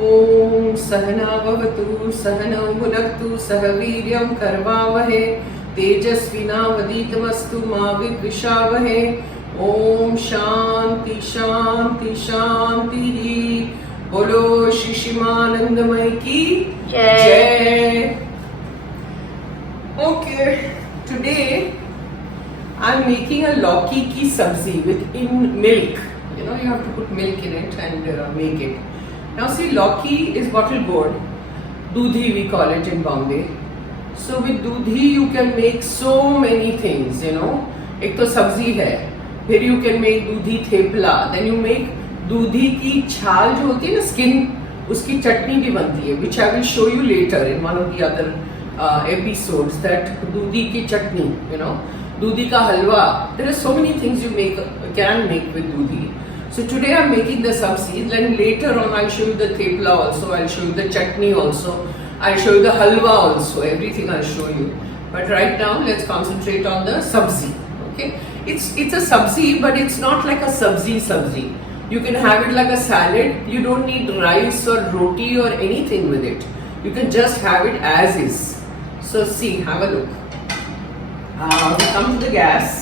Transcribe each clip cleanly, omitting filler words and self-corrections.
ओम सहना भवतु सहनौ भुनक्तु सह वीर्यं करवावहे तेजस्विनावधीतमस्तु मा विद्विषावहे। ओम शांति शांति शांति। बोलो श्री शिवानंदमय की जय। Okay, today I'm making a lauki ki sabzi with in milk. You know, you have to put milk in it and make it. Now see, lauki is bottle gourd. Doodhi we call it in Bombay. So with doodhi you can make so many things, you know. एक तो सब्जी है, फिर you can make Dudhi thepla, then you make दूधी की छाल जो होती है ना, स्किन, उसकी चटनी भी बनती है, which I will show you later in one of the other episodes, that दूधी की चटनी, you know, दूधी का हलवा. There are so many things you can make with Dudhi. So today I'm making the sabzi, then later on I'll show you the thepla also, I'll show you the chutney also, I'll show you the halwa also, everything I'll show you. But right now let's concentrate on the sabzi. Okay, it's a sabzi, but it's not like a sabzi. You can have it like a salad. You don't need rice or roti or anything with it. You can just have it as is. So see, have a look. We come to the gas.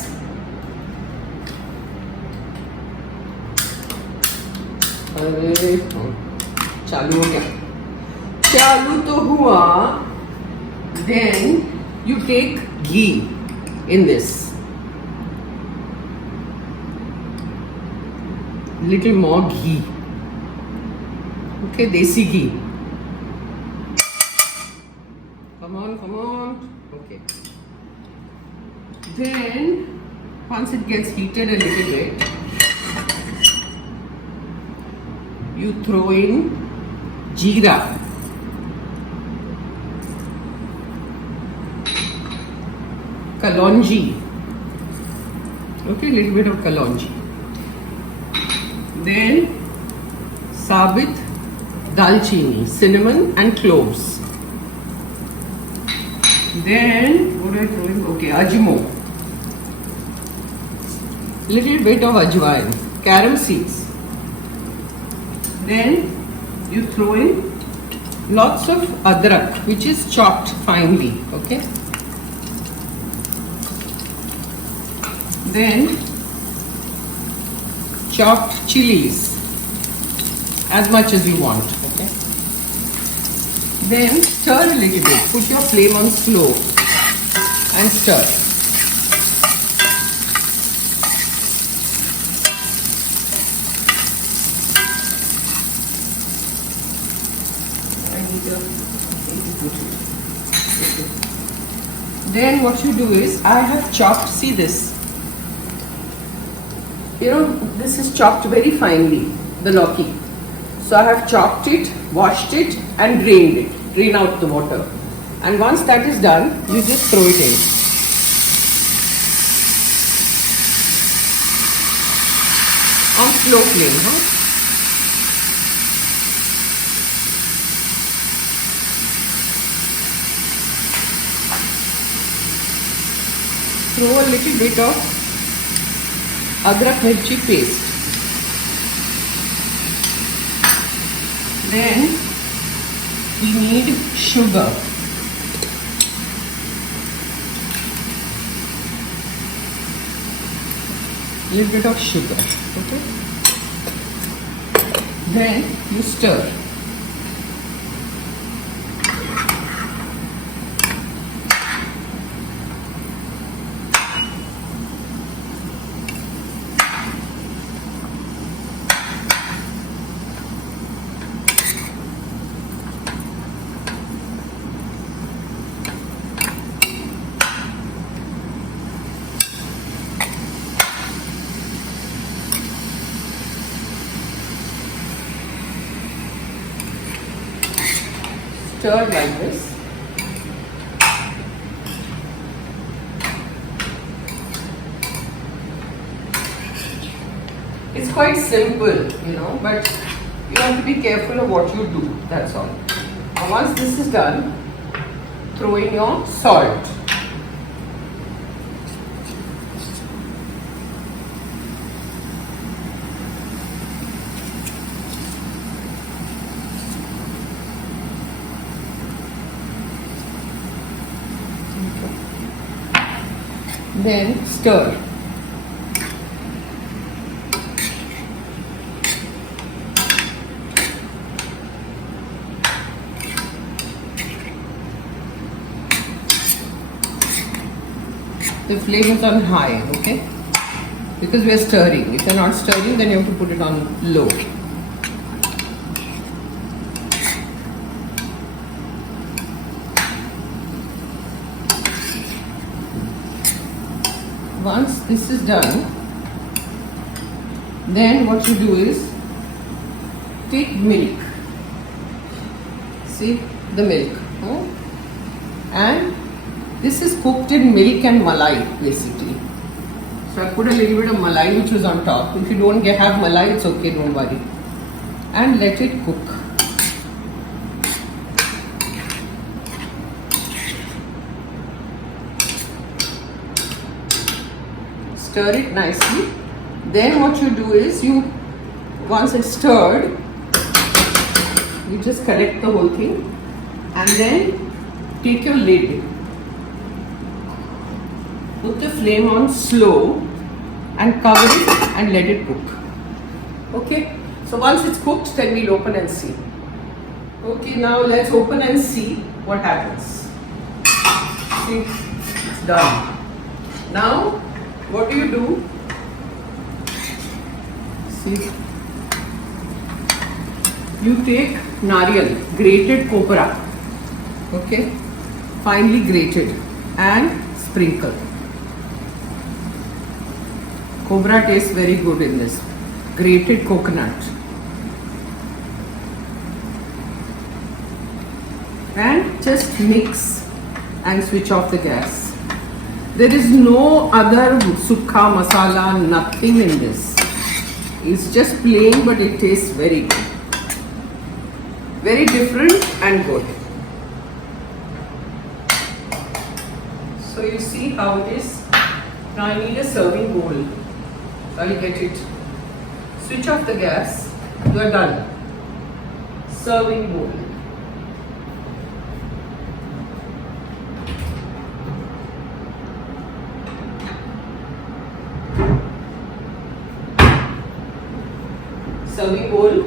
अरे चालू हो गया, चालू तो हुआ. Then you take ghee in this, little more ghee. Okay, desi ghee. Come on. Okay. Then once it gets heated a little bit, you throw in jeera, kalonji, okay, little bit of kalonji, then sabit dalchini, cinnamon and cloves, then what do I throw in? Okay, ajmo, little bit of ajwain, carom seeds. Then you throw in lots of adrak, which is chopped finely. Okay. Then chopped chilies, as much as you want. Okay. Then stir a little bit. Put your flame on slow and stir. Then what you do is, I have chopped, see this, you know, this is chopped very finely, the lauki. So I have chopped it, washed it and drained it, drain out the water. And once that is done, you just throw it in. On slow flame, huh? Throw a little bit of adrak mirchi paste. Then we need sugar. Little bit of sugar. Okay. Then you stir. Stir like this. It's quite simple, you know, but you have to be careful of what you do, that's all. And once this is done, throw in your salt. Then stir. The flame is on high, okay? Because we are stirring. If you're not stirring, then you have to put it on low. Once this is done, then what you do is take milk. See the milk, and this is cooked in milk and malai basically. So I put a little bit of malai which was on top. If you don't have malai, it's okay, don't worry. And let it cook. Stir it nicely. Then what you do is once it's stirred, you just collect the whole thing and then take your lid. Put the flame on slow and cover it and let it cook. Okay, so once it's cooked, then we'll open and see. Okay, now let's open and see what happens. See, it's done. Now, what do? See, you take nariyal, grated copra, okay, finely grated, and sprinkle. Cobra tastes very good in this. Grated coconut. And just mix and switch off the gas. There is no other sukha masala, nothing in this. It's just plain, but it tastes very good. Very different and good. So you see how it is. Now I need a serving bowl. I'll get it. Switch off the gas. You are done. Serving bowl. Serving bowl.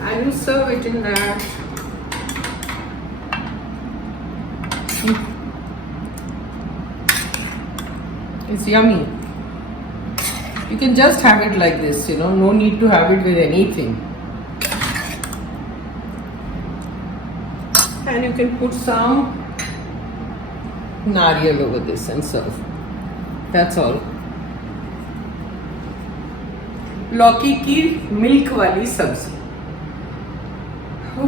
And you serve it in that. It's yummy. You can just have it like this, no need to have it with anything. And you can put some nariyal over this and serve. That's all. लौकी की milk वाली सब्जी.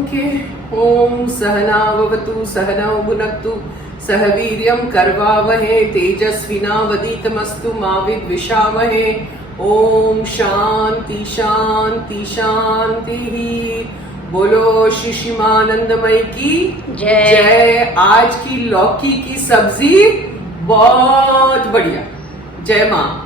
Okay. ओम सहनाववतु सहनौ भुनक्तु सह वीर्यं करवावहे तेजस्विनावधीतमस्तु मा विद्विषावहे. ओम शांति शांति शांति. बोलो शिशिमानंदमय की जय. आज की लौकी की सब्जी बहुत बढ़िया. जय माँ.